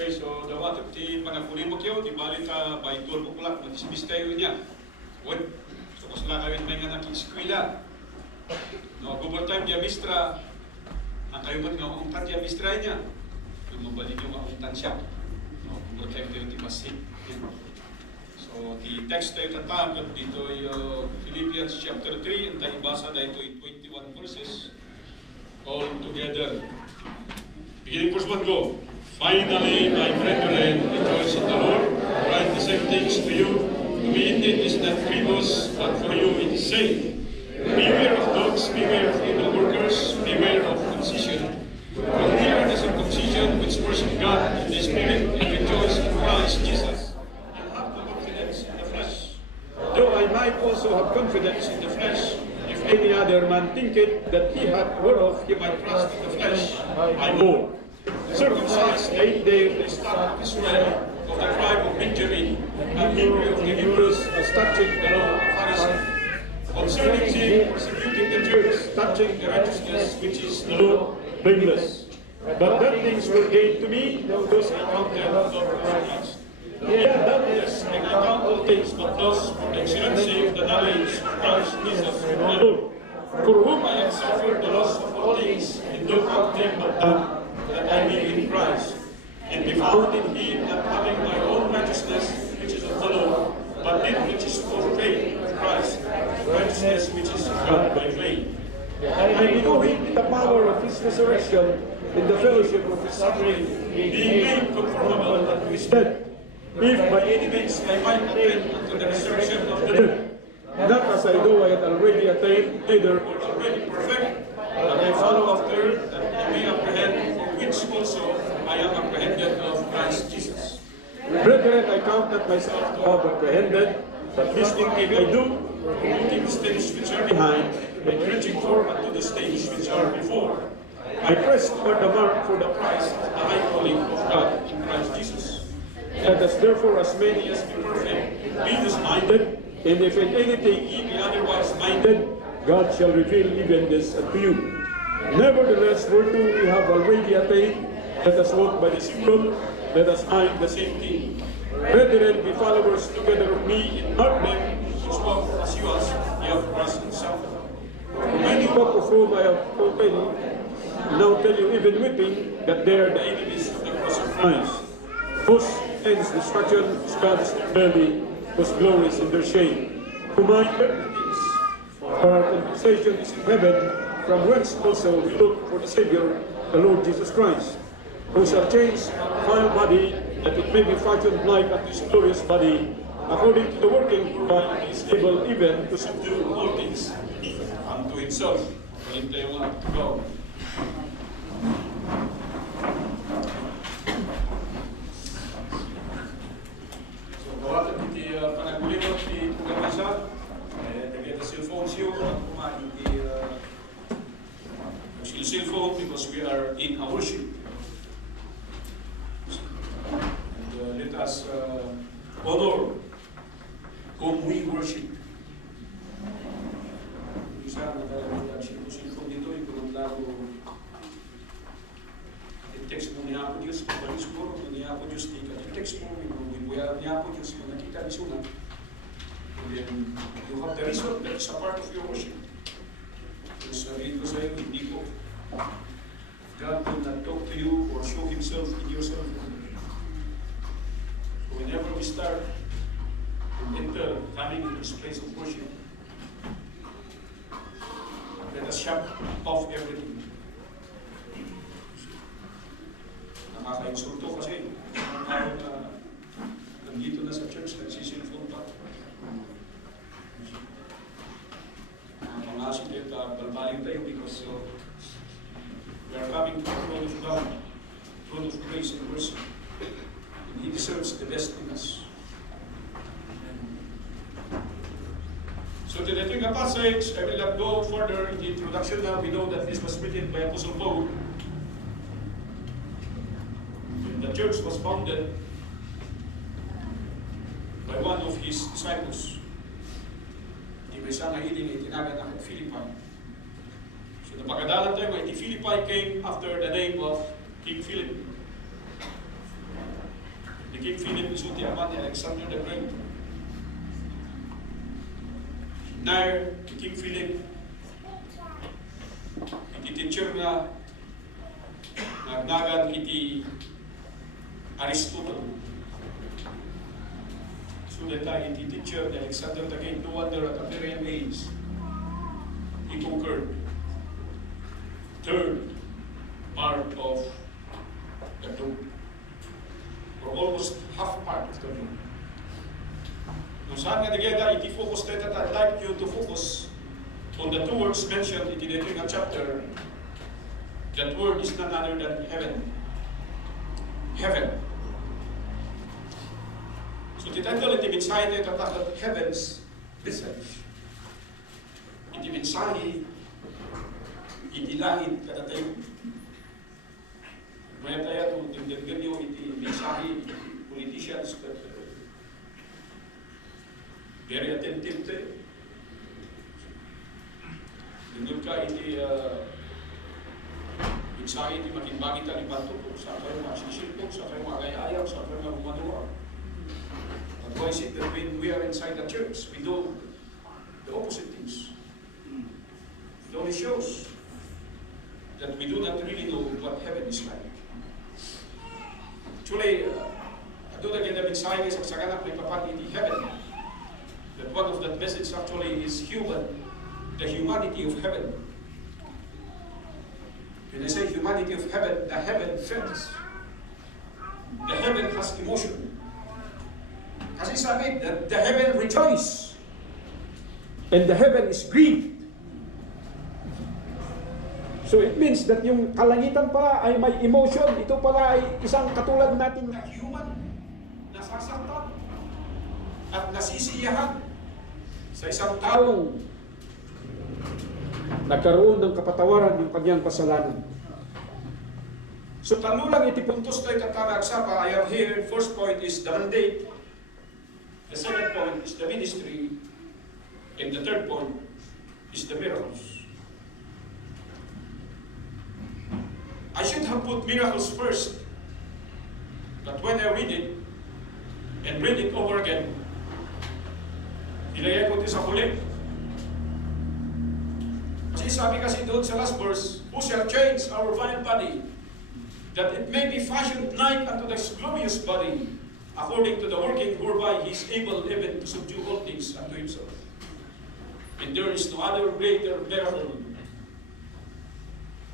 Okay, so daw ti panagpuli mo kayo, di bali ka by 12 o'clock, mag-dismiss kayo niya. What? So kasla kayo may nga nag-eskwila. No, gubot time di abistra, ang kayo mo nga umtan di abistra niya. Yung mabalik yung umtan siya. No, gubot time kayo di masik. So, the text tayo tatapot dito ay Philippians chapter 3, ang tayo basa dito ay 21 verses all together. Beginning verse 1, go. Finally, my brethren, rejoice in the Lord. Write the same things to you. To me indeed is not grievous, but for you it is safe. Beware of dogs, beware of evil workers, beware of concision. For here the circumcision which worship God in the Spirit and rejoice in Christ Jesus. And have no confidence in the flesh. Though I might also have confidence in the flesh, if any other man thinketh that he hath whereof he might trust in the flesh, I more. Circumcised 8 days the stock of Israel of the tribe of Benjamin, and Hebrew of the Hebrews, as touching the law of Pharisee. Concerning sin, persecuting the church, touching the righteousness which is the law, blameless. But that things were gained to me, those I counted not Christ. Yet doubtless I count all things but loss for the excellency of the knowledge of Christ Jesus my Lord, for whom I have suffered the loss of all things, and do count them but dung, that I may in Christ, and be found in him, not having my own righteousness, which is of the law, but that which is of faith of Christ, righteousness which is of God by faith. And I know him in the power of his resurrection, in the fellowship of his suffering, being made conformable unto his death, if by any means I might attain unto the resurrection of the dead. Not as I do I had already attained, neither or already perfect, but I follow after, that I may apprehend, for which also I am apprehended of Christ Jesus. Brethren, I count not myself to have apprehended, but this thing I do, forgetting the things which are behind, and reaching forward to the things which are before. I press toward the mark for the prize of the high calling of God in Christ Jesus. Let us therefore, as many as be perfect, be this-minded, and if in anything ye be otherwise minded, God shall reveal even this unto you. Nevertheless, whereto we have already attained, let us walk by the same rule, let us mind the same thing. Brethren, be followers together of me in mark them, which walk as you have Christ himself. Many folk of whom I have spoken, now tell you even weeping, that they are the enemies of the cross of Christ, whose ends destruction is God's belly, whose glory is in their shame. Who mind things, for our compensation is in heaven, from whence also we look for the Savior, the Lord Jesus Christ, who shall change our vile body, that it may be fashioned like unto his glorious body, according to the working whereby he is able even to subdue all things unto himself. Go. Kawatan iti panagbulimot ti Pugamisa, nageta cellphone siyo, kumain iti cellphone because we are in a worship. And let us honor whom we worship. Isa na tayo cellphone dito, ipagod lago text mo niya ako Diyos, kung siguro niya ako Diyos, text mo, ibuya niya ako Diyos, kung nakita ni Suna. And then, you have the reason, that is a part of your worship. Kung sabihin ko sa iyo, hindi ko. God will not talk to you or show Himself in yourself. So whenever we start and enter, coming into this place of worship, let us shut off everything. Nakaka-insulto kasi ang tao na nandito na sa church, nagsisilphone pa. Mga asin balbaling tayo because we are coming to the throne of God, throne of grace and mercy. And He deserves the best in us. So to the thing of passage, I will not go further in the introduction now. We know that this was written by Apostle Paul. The church was founded by one of his disciples. Di ba isang hiling ay tinagan ng Philippi. So napagadalan tayo, the Philippi came after the name of King Philip. King Philip isulti ama ni Alexander the Great. Nair, King Philip, iti teacher nga nagnagan iti Aristotle. Sulit tayo iti teacher ni Alexander the Great. No wonder at a very young age, he conquered third part of the globe, or almost half part of the globe. Nung saan nga together, iti-focus tayo that I'd like you to focus on the two words mentioned in the Deuteronomy chapter. That word is none other than heaven. Heaven. So the title iti mensahe tayo tatakot heaven's message. Iti mensahe, iti langit kada tayo. Maya tayo kung tingnan nyo iti mensahe, politicians, but very attentive tayo. Tingnan ka iti mensahe, iti makimbagi tayo ni Panto, sa kayo masisilpo, sa kayo magayayang, sa kayo magumaduwa. Why is it that when we are inside the church, we do the opposite things? It only shows that we do not really know what heaven is like. Actually, doon again the mensahe sa saganap may papat in heaven. That one of that message actually is human, the humanity of heaven. When I say humanity of heaven, the heaven feels. The heaven has emotion. Kasi sabi, that the heaven rejoice. And the heaven is grieved. So it means that yung kalangitan pala ay may emotion. Ito pala ay isang katulad natin na human, nasasaktan at nasisiyahan sa isang taong nagkaroon ng kapatawaran ng kanyang kasalanan. So talulang itipuntos tayo katanagsapa. I am here. First point is the mandate. The second point is the ministry. And the third point is the miracles. I should have put miracles first. But when I read it, and read it over again, nilagay ko ito sa huli. Kasi sabi kasi doon sa last verse, who shall change our vile body, that it may be fashioned like unto the glorious body, according to the working whereby he is able even to subdue all things unto himself. And there is no other greater miracle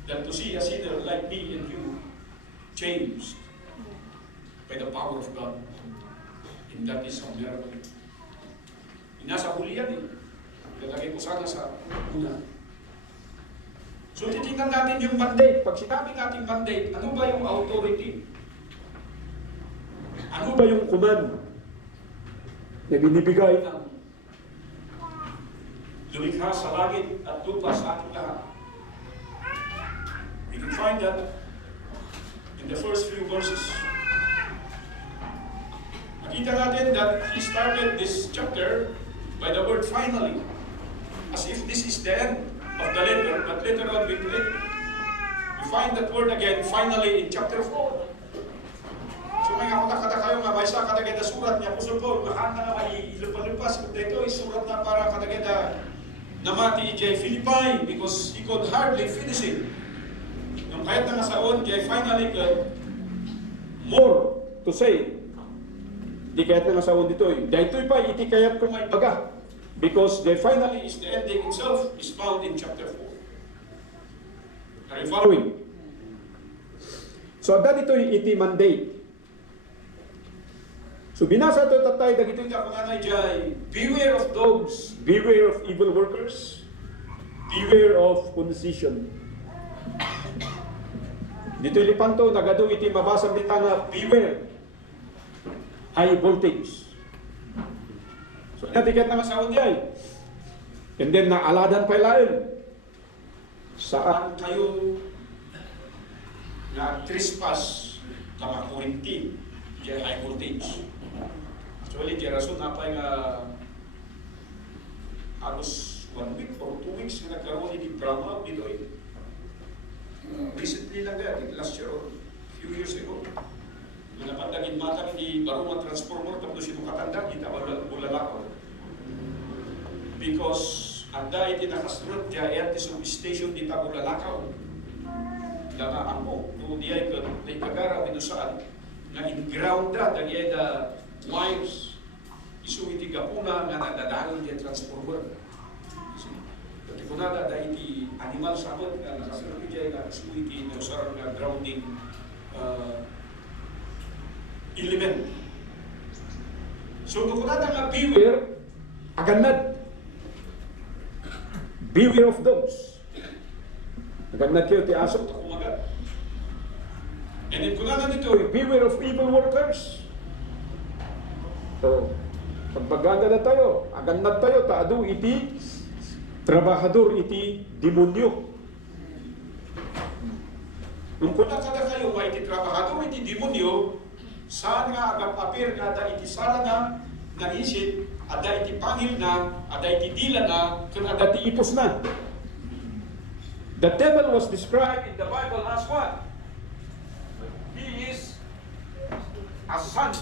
than to see a sinner like me and you changed by the power of God. And that is a miracle. Nasa huli yan eh. Lalagay ko sana sa una. So titingnan natin yung mandate. Pag sinabi natin mandate, ano ba yung authority? Ano ba yung command na binibigay ng lumikha sa langit at lupa sa ating lahat? We can find that in the first few verses. Makita natin that he started this chapter by the word finally, as if this is the end of the letter, but later on we find that word again finally in chapter 4. So may kata kayo nga, may isa katagada surat niya, Apostle Paul, mahal na may ilupa-lupas, kung dito ay surat na para katagada namati kay Philippi, because he could hardly finish it. Nung kahit na nasaon, kay finally more to say. Di kahit na nasaon dito eh. Dahito pa, iti kayat ko may baga. Because the finally is the ending itself is found in chapter 4. Are you following? So, that ito iti mandate. So binasa ito tatay, dagito yung kapanganay dyan, beware of dogs, beware of evil workers, beware of concision. Dito ilipanto, nagado iti mabasang dita nga, beware, high voltage. So natikat na masawad yan. And then naaladan pa ilain. Saan kayo na trespass na makurinti, dyan high voltage. Actually, kaya rason na pa yung halos 1 week or 2 weeks na nagkaroon ni drama dito eh. Recently lang yan, last year or few years ago. Napandagin sumatang di baruma transformer tapos ito katanda, kita bulalakaw. Because anda iti nakasrot kaya ayan ti substation di tabulalakaw. Langaan mo, kung di ay kagara minusaan, na in-ground da, dagay da wires, isu iti gapuna nga nadadalon di transformer. Kasi kung nada, da iti animal sabot nga nakasrot di nga isu iti minusaan nga grounding element. So, kung nada nga beware, aganad. Beware of dogs. Aganad kayo ti asok na kumagat. And then kung nada dito, beware of evil workers. So, pagbagada na tayo, aganad tayo, taado iti trabahador iti demonyo. Nung kuna kada kayo, may iti trabahador iti demonyo, saan nga agap-apir kada iti sara na naisip, ada iti pangil na, ada iti dila na, kung ada iti ipos na. The devil was described in the Bible as what? He is a son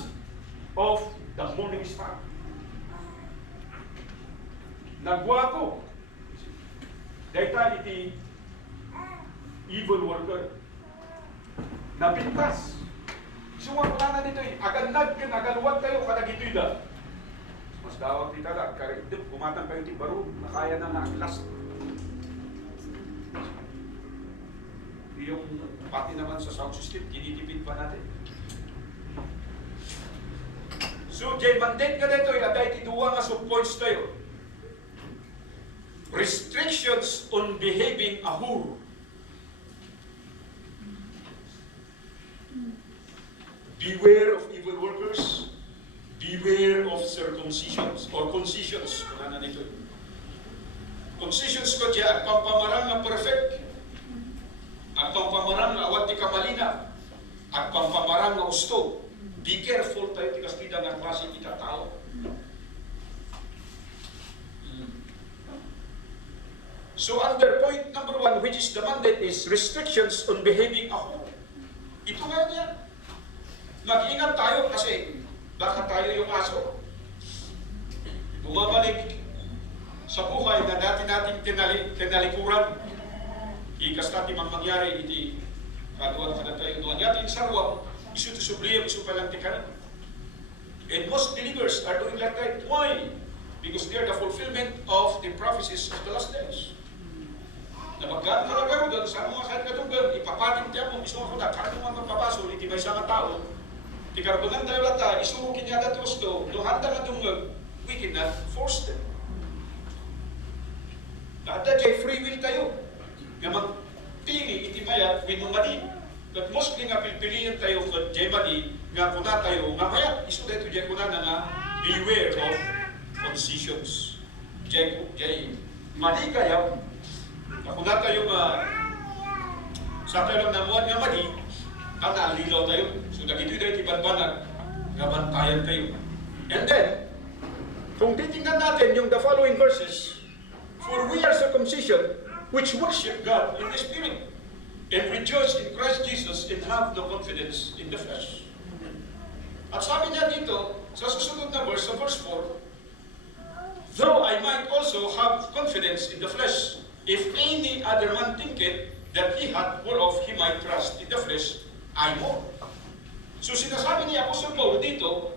of the morning star. Nagwapo. Dahil iti evil worker. Napintas. Suwa ko na dito agad-nag ka, nagalwat kayo, kadagitoy da. Mas dawag dito lang, karindip, kumatang kayo ti baro, nakaya na naaklas. Yung pati naman sa sound system, kinitipid pa natin. So, jay mandate ka dito, aday ti duwa nga subpoints tayo. Restrictions on behaving ahur. Beware of evil workers. Beware of circumcisions or concisions. Kung ano nito. Concisions ko diya, ang pampamarang na perfect. Ang pampamarang na awat di kamalina. Ang pampamarang na usto. Be careful tayo ti kastida ng klase kita tao. So under point number 1, which is the mandate, is restrictions on behaving ahur. Ito nga niya. Mag-ingat tayo kasi baka tayo yung aso. Bumabalik sa buhay na dati nating tinalikuran. Ikas natin mangyari, iti kaduan ka na tayo. Doon yating sarwang, isu to subliyam, isu palang tikanan. And most believers are doing like that. Why? Because they are the fulfillment of the prophecies of the last days. Na magkaan kalagaro doon sa mga katunggan, ipapating tiyan mo, isu ako na, kano mga magpapaso, iti may isang tao, tikarbunan tayo lata, isurukin niya dati gusto, dohanda na dungag, we cannot force them. Ada jay free will tayo, nga magpili iti mayat, winumali. But mostly nga pilpilihan tayo kung jay mali, nga kuna tayo, nga mayat, iso dito jay kuna na nga, beware of concisions. Jay mali kaya, nga kuna tayo nga, sa tayo lang namuan nga mali, nalilaw tayo. So, nagito'y tayo tibanbanag, nabantayan tayo. And then, kung titingnan natin yung the following verses, for we are circumcision, which worship God in the Spirit, and rejoice in Christ Jesus, and have no confidence in the flesh. At sabi niya dito, sa susunod na verse, sa verse 4, though I might also have confidence in the flesh, if any other man thinketh that he hath whereof he might trust in the flesh, I more. So sinasabi ni Apostle Paul dito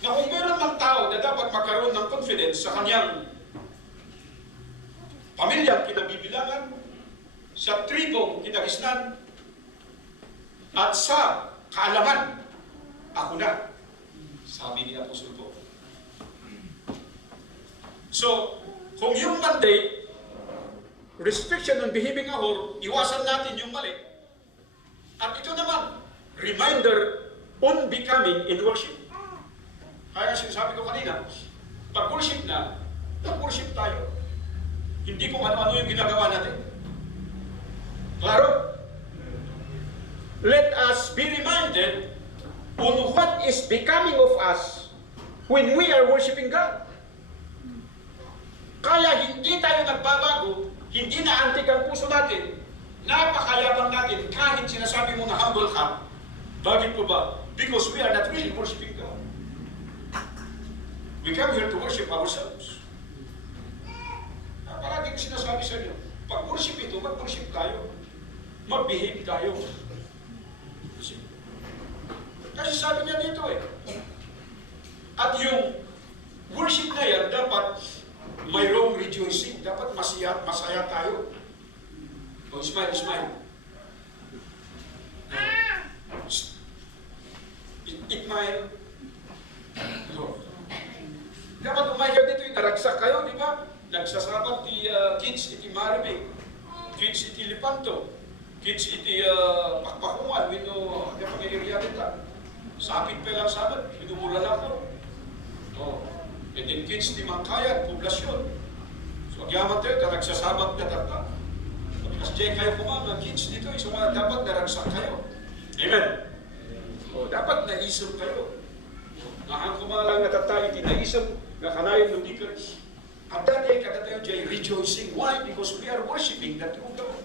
na kung meron ng tao na dapat magkaroon ng confidence sa kanyang pamilyang kinabibilangan, sa tribong kinagisnan, at sa kaalaman, ako na, sabi ni Apostle Paul. So, kung yung mandate, restriction on behaving ahur, iwasan natin yung mali. At ito naman, reminder on becoming in worship. Kaya sinasabi ko kanina, pag worship na, mag-worship tayo. Hindi kung ano-ano yung ginagawa natin. Klaro? Let us be reminded on what is becoming of us when we are worshiping God. Kaya hindi tayo nagbabago, hindi na antik ang puso natin, napakayabang natin, kahit sinasabi mo na humble ka, bakit po ba? Because we are not really worshiping God. We come here to worship ourselves. Palagi ko sinasabi sa inyo, pag worship ito, mag-worship tayo. Mag-behave tayo. Kasi sabi niya dito At yung worship na yan, dapat mayroong rejoicing. Dapat masaya tayo. Oh, smile, smile. Itmile. Oh. Dapat umayaw dito yung naragsak kayo, di ba? Nagsasabat ti kids iti Maribig, kids iti Lipanto, kids iti Pakpakungan, wino, yung pag-iiriya kita. Sapit pa lang sabat, minumula lang po. Oh. And then kids ti Mangkayan, poblasyon. So, agyaman tayo, nagsasabat na tata. Kasi dyan kayo mga kids dito, so dapat naragsak kayo. Amen. O, dapat naisip kayo. Nahan ko mga lang natatay, naisip na kanayon ng dikar. At dati ay katatayo dyan rejoicing. Why? Because we are worshiping that true God.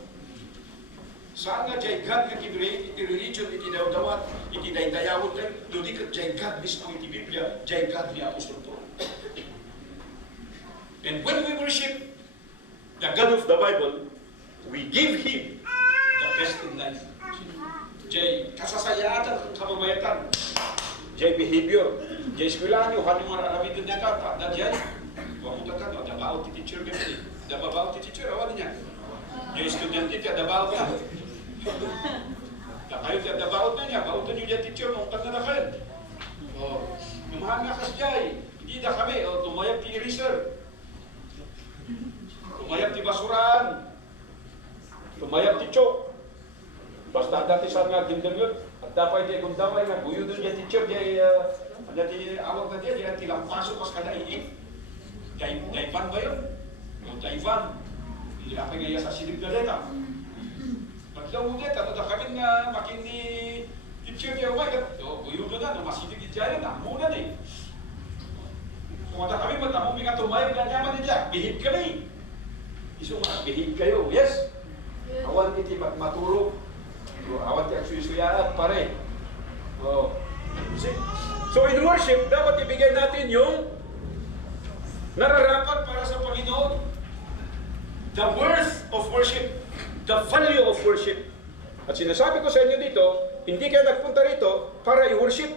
Saan nga dyan God nga kinreate, iti religion, iti dawdawat, iti daydayawot tayo, doon ka dyan God mismo iti Biblia, dyan God ni Apostol Paul. And when we worship the God of the Bible, we give Him the best in life. Jay kasasayatan, kamamayatan. Jay behavior. Jay eskwelahan nyo, hanyung mararabidin niya tata. Jay, huwag mo tatano, dabaw ti teacher gano'n dabaw ti teacher, awan niya. Jay estudyante ti, dabaw ka. Kayo ti, dabaw na niya, bautan nyo dyan teacher, mong tanda na kayo. O, lumahan nga kas Jay, hindi na kami, tumayag ti eraser. Tumayag ti basuraan. Tumayag ti chok. Basta dati saan nga gindam yun. At dapat di gundamay nga guyo doon yung teacher. Di awag na di tilang paso pas kada iik. Daivan ba yun? O Daivan. Hindi na kaya sa silip na deta. Maglaw mo deta. Ito kami nga makin ni teacher di away. Guyo doon na. Masilip di dyan na. Muna na Kumata kami matamong mga tumayag na naman niya. Bihib kami. Iso mga bihib kayo. Yes? Awan iti matulog. Awan ti ang suy-suyaan pare. Oh. See? So in worship, dapat ibigay natin yung nararapat para sa Panginoon. The worth of worship. The value of worship. At sinasabi ko sa inyo dito, hindi kayo nagpunta rito para i-worship.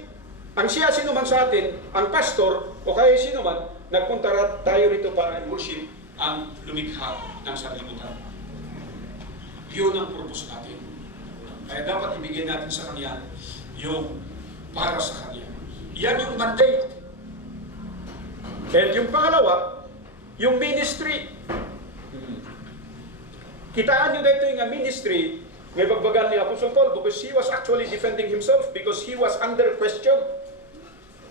Ang siya sino man sa atin, ang pastor, o kaya sino man, nagpunta tayo rito para i-worship ang lumikha ng sanlibutan. Yun ang purpose natin. Kaya dapat ibigay natin sa Kanya yung para sa Kanya. Yan yung mandate. And yung pangalawa, yung ministry. Kitaan nyo dito yung ministry, may bagbagan ni Apostle Paul because he was actually defending himself because he was under question.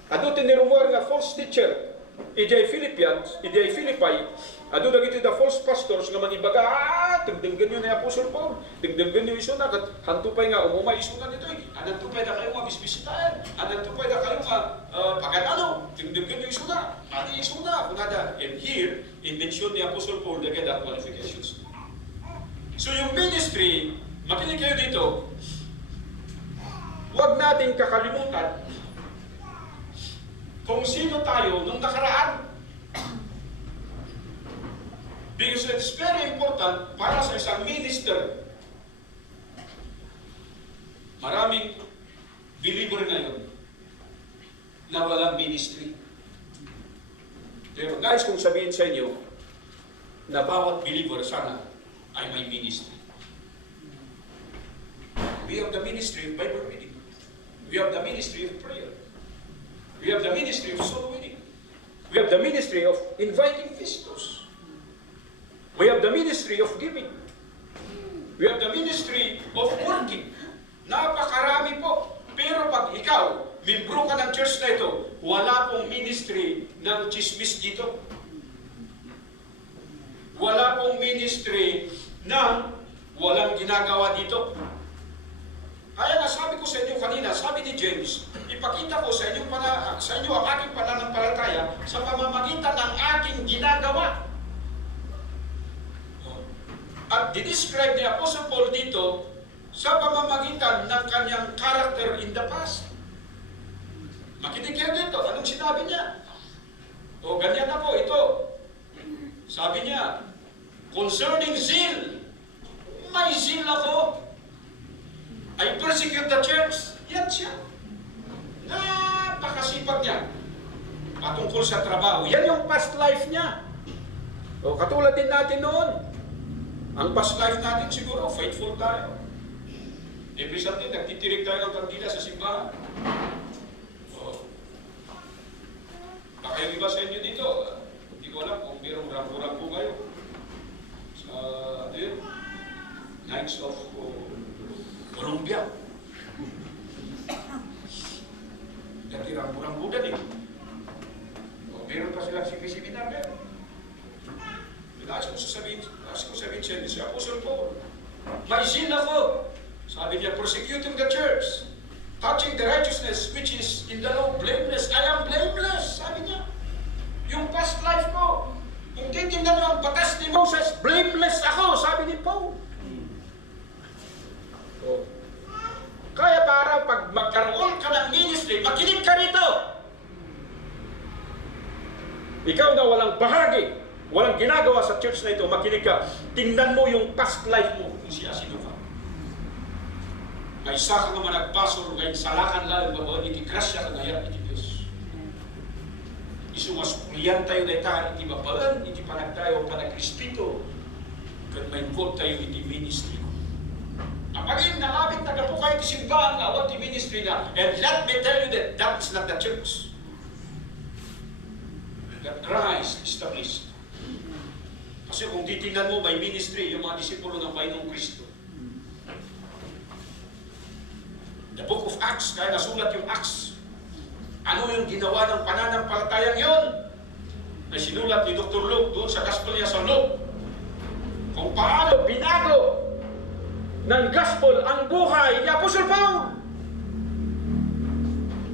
Ado tinirumor nga false teacher, ijay Philippians, ijay Philippi, ado dagiti the false pastors nga mangibaga, tingdinggan nyo ni Apostle Paul, tingdinggan nyo isuna, hantupay nga, umumay isuna nito, anantupay na kayo nga bisbisitaan, anantupay na kayo nga paganano, tingdinggan nyo isuna, pati isuna, kunada. And here, i-mention ni Apostle Paul the qualifications. So yung ministry, makinig kayo dito, huwag natin kakalimutan kung sino tayo nung nakaraan. Because it's very important para sa isang minister. Maraming believer ngayon na walang ministry. Pero guys, kung sabihin sa inyo na bawat believer sana ay may ministry. We have the ministry of Bible reading. We have the ministry of prayer. We have the ministry of soul winning. We have the ministry of inviting visitors. We have the ministry of giving. We have the ministry of working. Napakarami po. Pero pag ikaw, membro ka ng church na ito, wala pong ministry ng chismis dito. Wala pong ministry ng walang ginagawa dito. Kaya nga sabi ko sa inyo kanina, sabi ni James, ipakita ko sa inyo ang aking pananampalataya sa pamamagitan ng aking ginagawa. At didescribe ni Apostle Paul dito sa pamamagitan ng kanyang character in the past. Makinig kayo dito. Anong sinabi niya? O, ganyan ako, ito. Sabi niya, concerning zeal, may zeal ako. I persecute the church. Yan siya. Napakasipag niya. Patungkol sa trabaho. Yan yung past life niya. O, katulad din natin noon. Ang past life natin siguro, faithful tayo. Every Sunday, nagtitirig tayo ng kandila sa simbahan. O, baka yung iba sa inyo dito, hindi ko alam kung mayroong rampo-rampo kayo. Sa, ano yun? Knights of Columbia. Dati rampo-rampo din eh. O, meron pa silang seminar meron. Nais ko sabihin siya, si Apostle Paul, may zeal ako. Sabi niya, persecuting the church, touching the righteousness which is in the law, blameless. I am blameless, sabi niya. Yung past life ko, kung titingnan niyo ang batas ni Moses, blameless ako, sabi ni Paul. Oh. Kaya para pag magkaroon ka ng ministry, makinig ka rito. Ikaw na walang bahagi, walang ginagawa sa church na ito, makinig ka. Tingnan mo yung past life mo kung siya sino ka. May isa ka naman nagpasor, ngayon salakan lang ang babae, iti grasya ka ngayon, iti Diyos. Isumas kuliyan tayo na ita, iti babaan, iti panag tayo, panag-Krispito. Kat may involve tayo iti ministry ko. Kapag nalapit na po kayo iti simbahan na, what the ministry na, and let me tell you that that's not the church. That Christ established. Kasi kung titingnan mo, may ministry, yung mga disipulo ng Panginoong Kristo. The book of Acts, kaya nasulat yung Acts. Ano yung ginawa ng pananampalatayang yun? Na sinulat ni Dr. Luke doon sa Gospel niya sa Luke. Kung paano binago ng Gospel ang buhay ni Apostle Paul.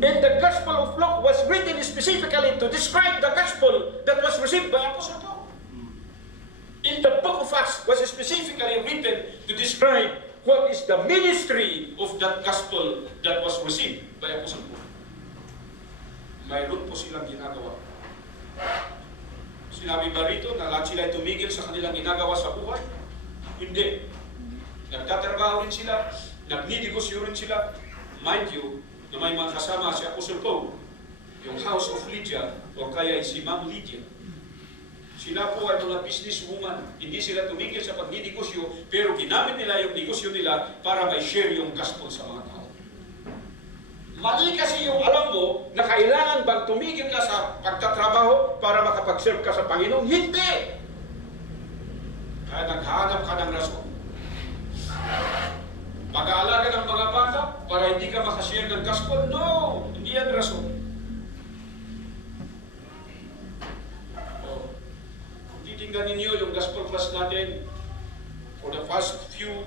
And the Gospel of Luke was written specifically to describe the Gospel that was received by Apostle Paul. In the book of Acts was specifically written to describe what is the ministry of that gospel that was received by Apostle Paul. Mayroon po silang ginagawa. Sinabi ba rito na lahat sila ay tumigil sa kanilang ginagawa sa buhay? Hindi. Nagtatrabaho rin sila, nagninegosyo rin sila. Mind you, na may mga kasama si Apostle Paul, yung House of Lydia, o kaya si Ma'am Lydia. Sila po ay mga businesswoman. Hindi sila tumigil sa pagninegosyo, pero ginamit nila yung negosyo nila para may share yung gospel sa mga tao. Mali kasi yung alam mo na kailangan bang tumigil ka sa pagtatrabaho para makapag-serve ka sa Panginoon? Hindi! Kaya naghahanap ka ng rason. Pag-aalaga ng mga bata para hindi ka makashare ng gospel? No! Hindi yan rason. Tingnan ninyo yung gospel class natin for the past few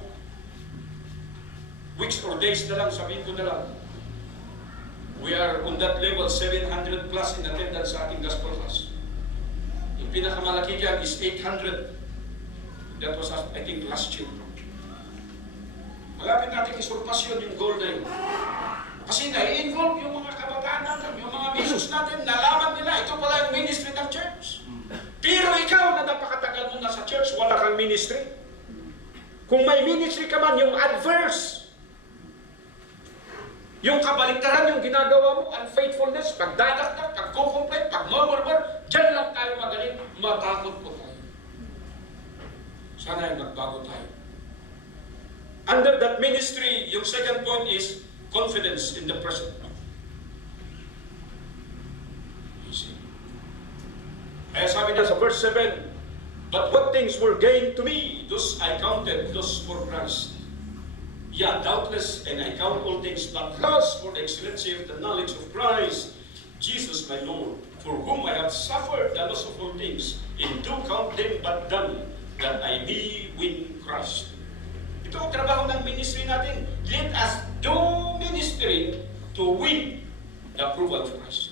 weeks or days na lang, sabihin ko na lang. We are on that level, 700 plus in attendance sa ating gospel class. Yung pinakamalaki dyan is 800. That was, I think, last year. Malapit natin isurpas yun yung goal na yun. Kasi na-involve yung mga kabataan natin, yung mga missions natin, nalaman nila, ito pala yung ministry ng church. Pero ikaw na napakatagal mo na sa church, wala kang ministry. Kung may ministry ka man, yung adverse, yung kabaliktaran, yung ginagawa mo, unfaithfulness, pagdadakdak, pagkukomplain, pagmamurmur, dyan lang tayo magaling, matakot po tayo. Sana ay magbago tayo. Under that ministry, yung second point is confidence in the present. Kaya sabi niya sa verse 7, but what things were gained to me, those I counted, those for Christ. Yeah, doubtless, and I count all things but loss for the excellency of the knowledge of Christ, Jesus my Lord, for whom I have suffered the loss of all things, and do count them but dung, that I may win Christ. Ito ang trabaho ng ministry natin. Let us do ministry to win the approval of Christ.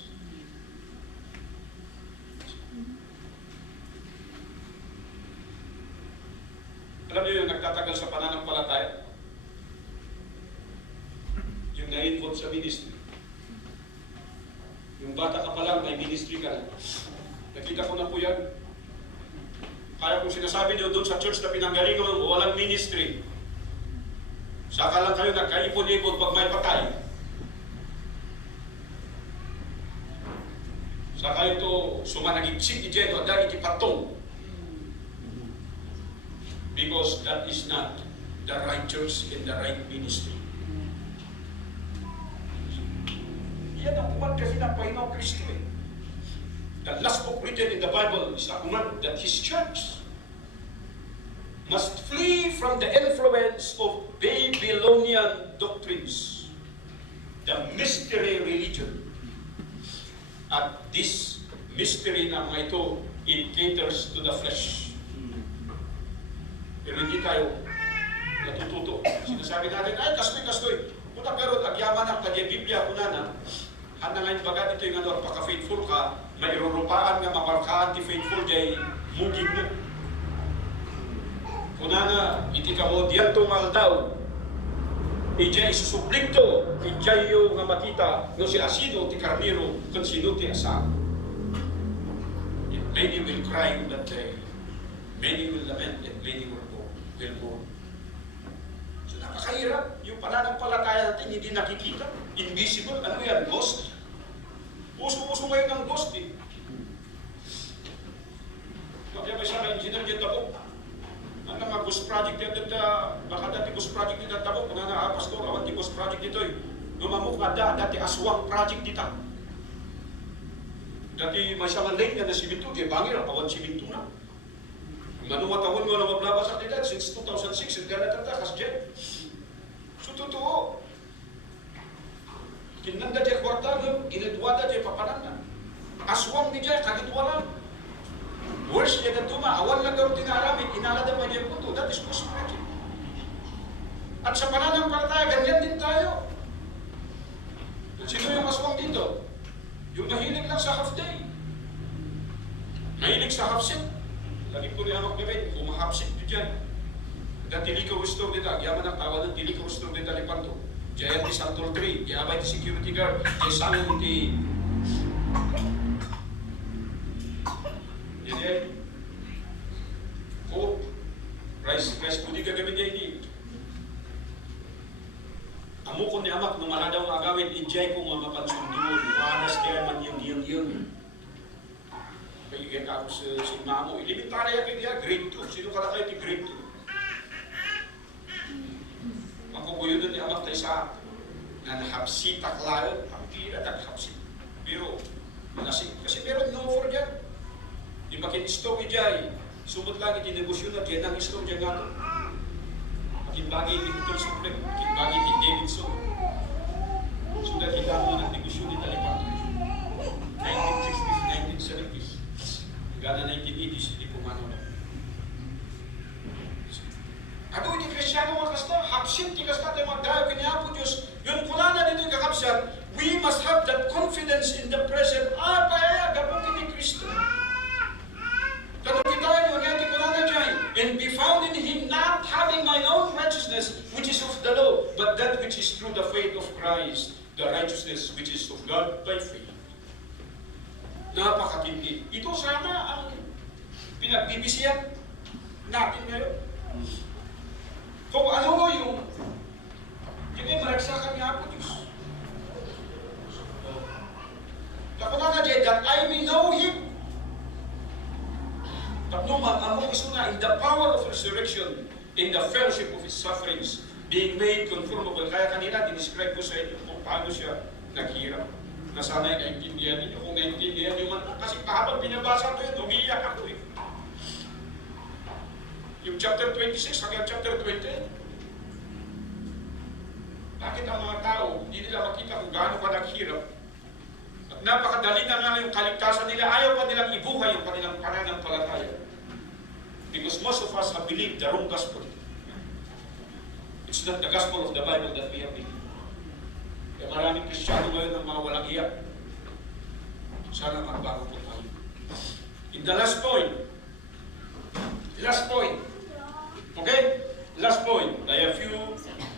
Alam niyo yung nagtatagal sa pananampalataya? Yung na-involve sa ministry. Nung bata ka pa lang, may ministry ka na. Nakita ko na po yan. Kaya kung sinasabi niyo doon sa church na pinanggalingan mo, walang ministry. Saka lang kayo nagkaipon-ipon pag may patay. Saka ito, sumanagipsik ni Jeno, dahil ikipatong. Because that is not the right church and the right ministry. Yan ang command kasi ng Panginoong Kristo eh. The last book written in the Bible is a command that His church must flee from the influence of Babylonian doctrines, the mystery religion. At this mystery na mga ito, it caters to the flesh. Pero hindi tayo natututo. Sinasabi natin, ay, kastoy. Kung pero agyaman ang Biblia, kuna na, handa ngayon baga dito yung ano, pagka-faithful ka, may irurupaan nga mamarkaan ti faithful jay mugig mo. Kuna na, iti ka mo diyan tumal daw. Ijay isusubling to, ijay yung nga makita no si asino ti karniro, kung sino ti asa. Many will cry on that day. Many will lament and many will mourn. So napakahirap. Yung pananampalataya natin hindi nakikita. Invisible. Ano yan? Ghost? Uso-uso ngayon ng ghost eh. Kaya may sa engineer dyan tabo. Ano nga ghost project yan dito? Baka dati ghost project dito tabo. Kung na pastor, awan di ghost project dito eh. Numamuk nga dati aswang project dito. Dati may sa lane nga na siminto. Kaya bangir, awan siminto na. Manumatahon mo na mablabas at nila since 2006. Hindi na tatakas dyan. So totoo. Kinanda dyan kwarta, ginadwada dyan papanan na. Aswang di dyan, kagitwalan. Worse dyan na tuma, awan lang garo tinaramin, inalada pa dyan punto. That is ghost project. At sa pananampalataya, ganyan din tayo. Sino yung aswang dito? Yung mahilig lang sa half day. Mahilig sa half set. Lagi po niya hamak gawin, kung mahap set dito dyan. Dati likaw gusto nila, yaman ang tawa ng likaw gusto nila lipanto. Diyan di Santol 3, diabay di security guard, di sangon di... Jadi, rice pudi gagawin niya ini. Amo ko ni amak, nung maladaw ang agawin, ijay ko mga mapansunduon, wanas diyan man yung. Kaya ako sa mamo, elementary yan kaya, grade 2. Sino ka na kayo ti grade 2? Makukuyo doon ni amak tayo sa na nahapsi taklayon, ang tira naghapsi. Pero, manasig, kasi meron no for dyan. Di ba kin-story dyan, sumot lang itinegosyo na dyan ang story dyan nga to. Makimbagi ni Hutol Supreme, makimbagi ni Davidson. Sudah kita mo ng negosyo ni Talipan. 1960s, 1970s. Gana 1980s, hindi pumano na. Ano hindi Krisyano mga kasta? Hapsin ti kasta tayo magdayo kiniya po Diyos. Yung kulana dito yung kakapsyan, we must have that confidence in the present. Kaya gabong ni Kristo. Kano kita yung mga kulana dyan, and be found in Him, not having my own righteousness, which is of the law, but that which is through the faith of Christ, the righteousness which is of God by faith. Napakatindi. Ito sana ang pinagbibisiyan natin ngayon. Kung ano yung hindi maragsakan nga po Diyos. Kapag na dyan, that I may know Him. Tapno mag-among iso na in the power of resurrection, in the fellowship of His sufferings, being made conformable. Kaya kanina, dinescribe ko sa inyo kung paano siya naghirap. Na sana'y naintindihan ninyo. Kung naintindihan nyo man, kasi kahabang binabasa ko yun, umiiyak ako eh. Yung chapter 26 hanggang chapter 20, bakit ang mga tao, hindi nila makita kung gaano ka naghirap? At napakadali na nga yung kaligtasan nila, ayaw pa nilang ibuhay yung kanilang pananampalataya. Because most of us have believed the wrong gospel. It's not the gospel of the Bible that we have believed. Kaya maraming Kristiyano ngayon ang mga walang hiyak. Sana magbago po tayo. In the last point, okay? Last point. I have few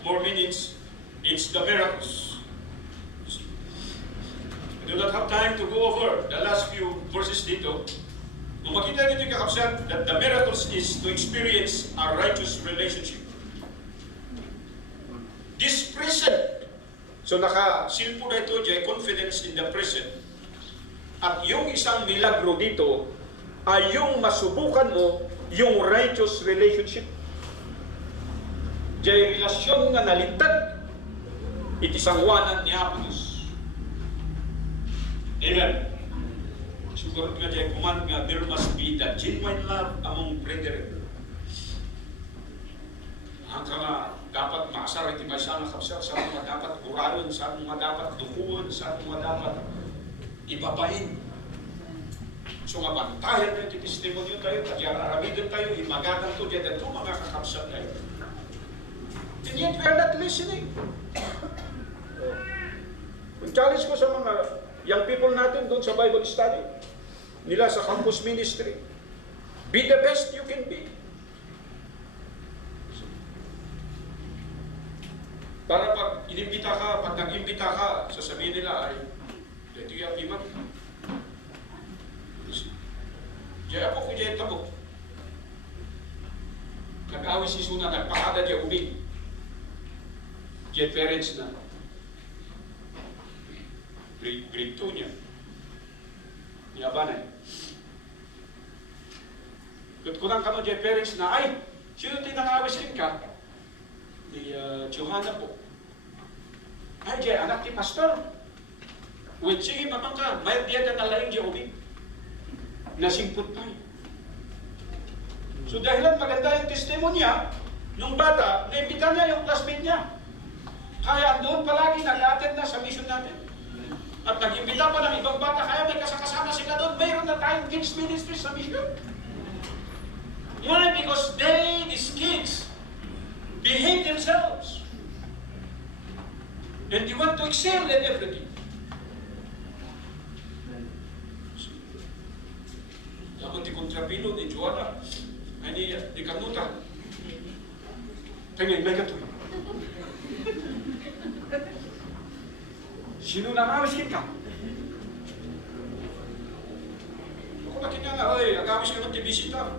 more minutes. It's the miracles. I do not have time to go over the last few verses dito. Kung makita dito yung kakapsat, that the miracles is to experience a righteous relationship. This present, so nakasilpo na ito dyan, confidence in the present. At yung isang milagro dito, ay yung masubukan mo, yung righteous relationship. Diyay relasyon nga nalintad, itisangwanan ni Apollos. Amen. Siguro nga diyay kuman nga, there must be the genuine love among brethren. Ang nga dapat maasar, iti may sana kapsat, sa mga dapat kuralon, sa mga dapat dukuan, sa mga dapat ibabain. So nga bantayan na iti testimonyo tayo, kadyararamidan tayo, imagadan to, diyan ito mga kakapsat tayo. And yet we are not listening. Challenge ko sa mga young people natin doon sa Bible study, nila sa campus ministry, be the best you can be. Para pag inimbita ka, pag nag-imbita ka, sasabihin nila ay, ito yung iman. Diyan ako kung diyan tabok. Nag-awis si Suna, nagpakada diyan ubing. Diyan parents na. Grade 2 niya. Niyabanay. Kutkulang ka mo diyan parents na, ay, sino tinang-awis din ka? Ni Johanna po. Ay, diyan, anak ni pastor. Wait, sige, mamang ka, may diyan na nalaing diyan ubing. Nasimpot tayo. So dahilan maganda yung testimonya, nung bata, naimbita niya yung classmate niya. Kaya doon palagi nag-attend na sa mission natin. At nag-imbita pa ng ibang bata, kaya may kasakasama sila doon. Mayroon na tayong kids ministry sa mission. Why? Because these kids, behave themselves. And they want to excel in everything. Ako di kontrapilo ni Joanna, ay di kanuta. Tingin, may katoy. Sino na mawiskin ka? Ako nakin niya nga, ay, agamis ka ng tibisita.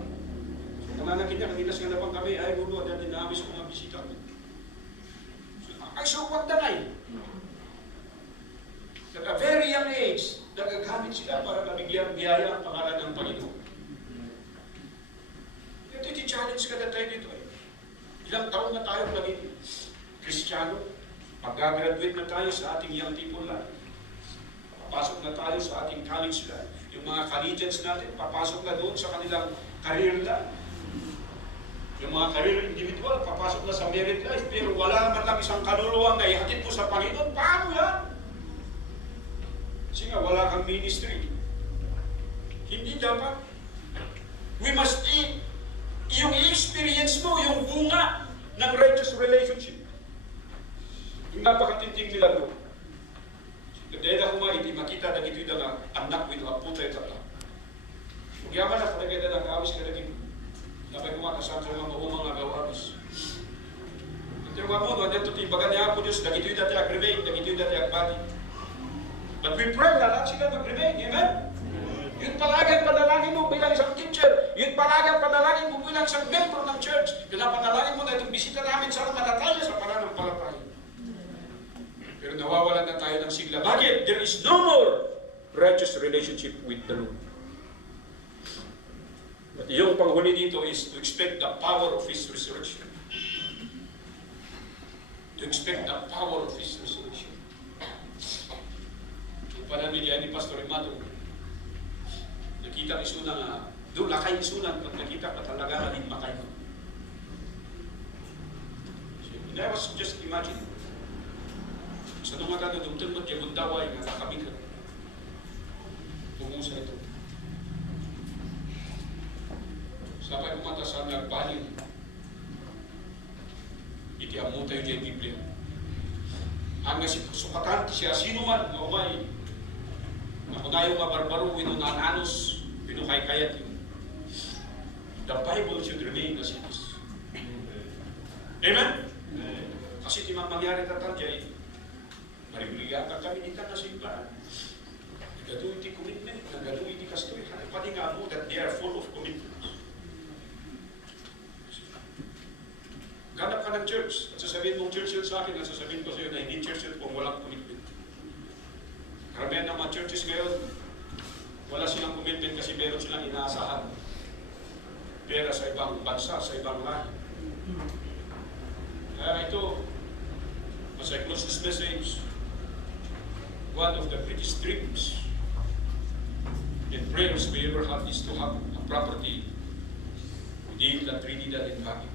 Kamanakin niya, kanilas ka na pang kami, ay, mulo, dahil naamis ko mga bisita. Ay, so what the night? At a very young age, nagagamit sila para mabigyan biyaya ang pangalan ng Panginoon. Ito i-challenge ka na tayo dito eh. Ilang taon na tayo naging Kristiyano. Pag-graduate na tayo sa ating young people life. Papasok na tayo sa ating college life. Yung mga collegians natin, papasok na doon sa kanilang career life. Yung mga career individual, papasok na sa married life, pero wala man lang isang kaluluwang na ihatid mo sa Panginoon. Paano yan? Kasi nga, wala kang ministry. Hindi dapat. We must yung i-experience mo, yung bunga ng righteous relationship. Yung napakatinting nila doon. Dahil ako maiti, makita na ito'y na anak with a puta ito lang. Magyaman na kalagay na nag-awis ka naging napay kumakasan sa mga mahumang agawamis. Ito yung mga mo, dito timbagan niya ako Diyos, nag-ito'y dati ag-remain, nag-ito'y dati ag-body. But we pray na lahat sila mag-remain, amen? Yun palagi ang panalangin mo bilang isang teacher. Yun palagi ang panalangin mo bilang isang membro ng church. Pinapanalangin mo na itong bisita namin sa malataya sa pananampalataya. Pero nawawalan na tayo ng sigla. Bakit? There is no more righteous relationship with the Lord. But yung panghuli dito is to expect the power of His resurrection. To expect the power of His resurrection. Yung panamilya ni Pastor Imado, nakita isuna nga, doon lakay isunan, pag nakita ka talaga rin makay mo. So, I was just imagine. Sa nung mga doon mo, diyan mundaway nga nakabig ka. Pumusa ito. Sampai kumata sa nagbalin. Iti amo tayo diyan Biblia. Hanggang si sukatan siya sino man na umay. Nakunayo nga barbaro, winunananos, pinukay-kayat yun. The Bible should remain as it is. Amen? Kasi di man mangyari tatang dyan, maribligatan kami dito na simbahan. sasabihin mong church yun sa akin, at sasabihin ko sa iyo na hindi church yun kung walang commitment. Karamihan ng mga churches ngayon, wala silang commitment kasi meron silang inaasahan. Pera sa ibang bansa, sa ibang lahi. Kaya ito, as I close this message, one of the greatest dreams and prayers we ever have is to have a property within the Trinidad and Baguio.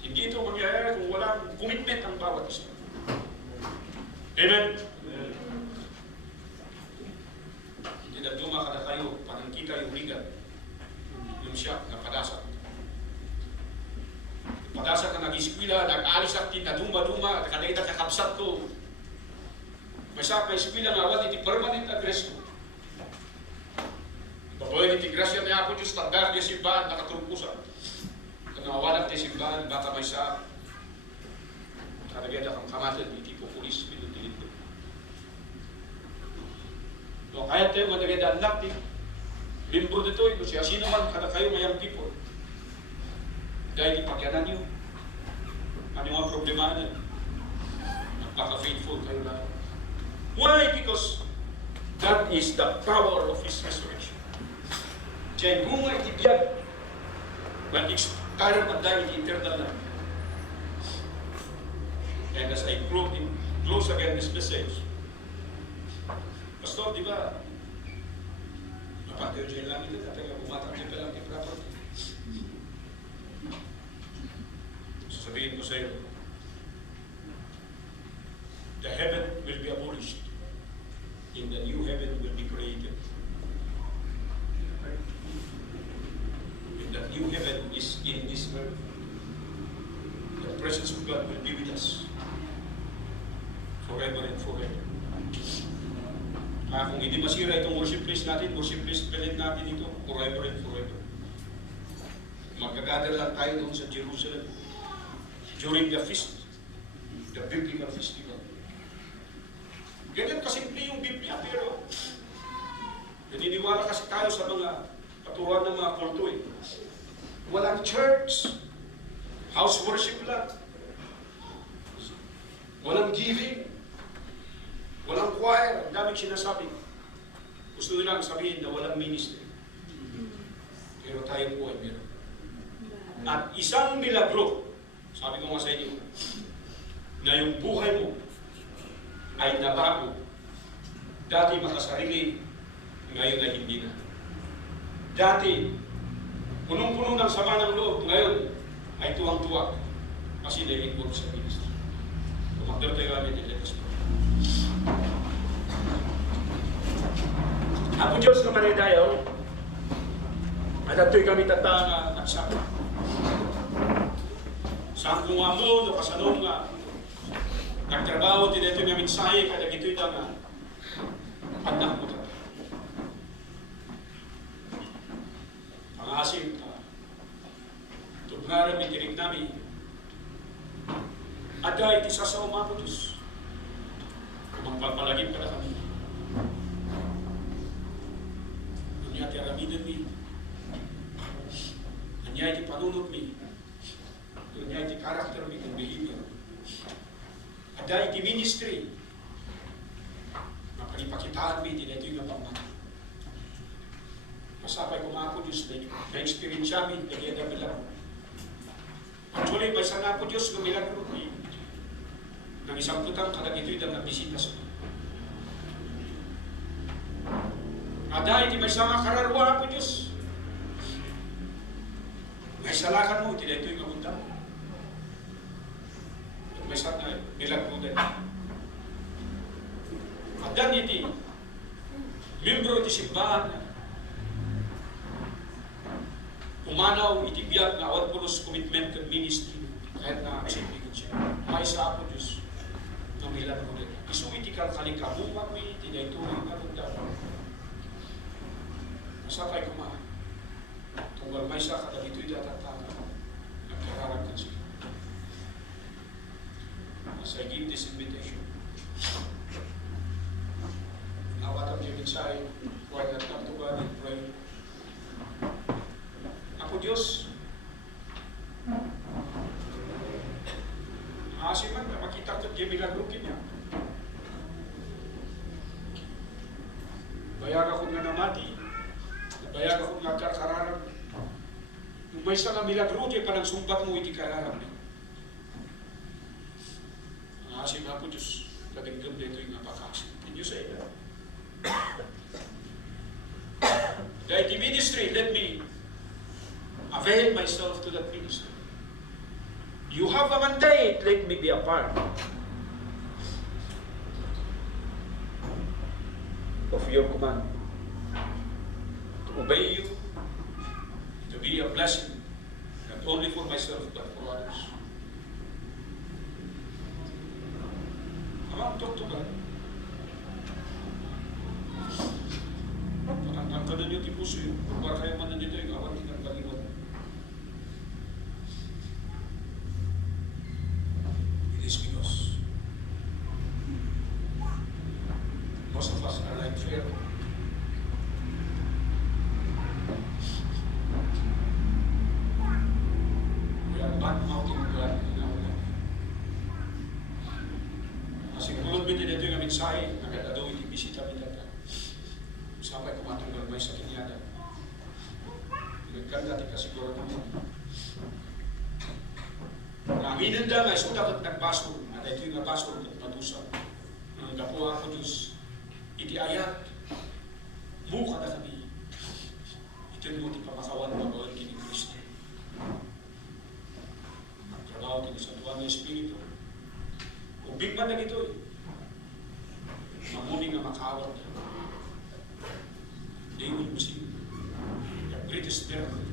Hindi ito mangyayari kung walang commitment ang bawat isa. Amen? Amen. Hindi na duma ka na kayo, panangkita yung ligan. Yung siya, napadasa. Padasa ka nag-iskwila, nag-alis akin na duma-duma, nakadaita kakapsat ko. Masa ka iskwila nga awan, iti permanent address ko. Babayan iti grasya na ako, Diyos, tandar niya simbahan, nakatulpusan. Kanawalan tayo simbahan, baka may sa kanagada kang kamatan, iti po pulis, pinutilid ko. No, kaya tayo managada anak, membro dito, siya sino man, kada kayo mayang people. Dahil ipagyanan nyo. Ano yung mga problema na? Napaka-faithful kayo lang. Why? Because that is the power of His resurrection. Diyan bunga itibiyag. Mag-expired at dahil eternal na. And as I close again this message, Pastor, di ba? Napatayo dyan lang ito, tapos umatang dyan ka lang di property. Sabihin ko sa iyo, the heaven will be abolished and the new heaven will be created. And the new heaven is in this earth. The presence of God will be with us forever and forever. Kung hindi masira itong worship place natin, worship place pilit natin ito forever and forever. Magkagather lang tayo doon sa Jerusalem during the feast, the biblical festival. Ganyan kasimple yung Biblia, pero naniniwala kasi tayo sa mga paturuan ng mga kulto eh. Walang church, house worship lang. Walang giving, walang choir, ang daming sinasabi. Gusto nilang sabihin na walang ministry. Pero tayo po ay meron. At isang milagro, sabi ko nga sa inyo, na yung buhay mo ay nabago. Dati makasarili, ngayon ay hindi na. Dati, punong-puno ng sama ng loob, ngayon ay tuwang-tuwa kasi nai-involve sa ministry. Tumakdor tayo amin, let us pray. Apo Diyos na manidayaw, at ato'y kami tatanga nagsaka. Saan kung amo, no kasanong nga, nagtrabaho, dito nga mensahe, kaya gito'y nga, anak mo tayo. Pangasin ka, tugnaran may tirig namin, at dahil isa sa umako Diyos, magpapalagip ka na kami. Anya ti araminan mi, anya ti panunod mi, anya ti karakter mi, and behavior. At dahil ti ministry, mapanipakitaan mi, din ito yung napamana. Masapay ko mga ako Diyos, na-experience mi, nagyan na milagro. Actually, may sana ako Diyos na milagro mi. Nang isang putang kalag ito'y dang nagbisita sa mga. At dahil di may sama kararwa ako Diyos, may salakan mo, tila ito'y magunta mo. At may sana milagro din. At dan iti, membro iti simbahan, umanaw iti biyag na awad pulos commitment and ministry, kahit na simpligan siya. May sa ako Diyos, na milagro din. Isu iti kalikabuman mi, iti na ito'y magunda. Masapay kumahan. Tunggal may sa kada ito'y datatanga, nagkararag ka siya. As I give this invitation, nawatam niyo mensahe, why not come to God and pray? Ako Diyos, Nabayag ako nga namati, nabayag ako nga karkararang. Yung may isang milagro, di pa nagsumbat mo iti kararang. Ang asim nga po, Diyos, laganggam na ito yung napakasin. Can you say that? The IT ministry, let me avail myself to that ministry. You have a mandate, let me be a part of your command. To obey you, to be a blessing, not only for myself, but for others. Come on, talk to God. Ang kanan yung tipuso yun, para kayo man nandito yung awan ng kaliwan. It is because most of us are like Pharaoh. We are bad-mouthing God in our life. Kasi kulod mo din ito yung mensahe, agad daw ibisita mo dito. Sampai kumatunggal may sakit niya na. Pinagkanda, di kasiguro naman. Aminin da nga, suda kat nagbasol. At ito yung nabasol at matusap. Ang kapuha ko Diyos, iti ayat, muka na kami. Ito mo ti pamakawan magawin kini Kristo. Ang trabaho kini sa tuwan ng Espiritu. Kung bigman na ito mamuni nga makawat na. They will receive the greatest miracle,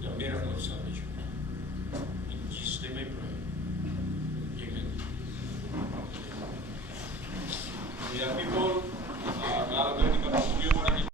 the miracle of salvation.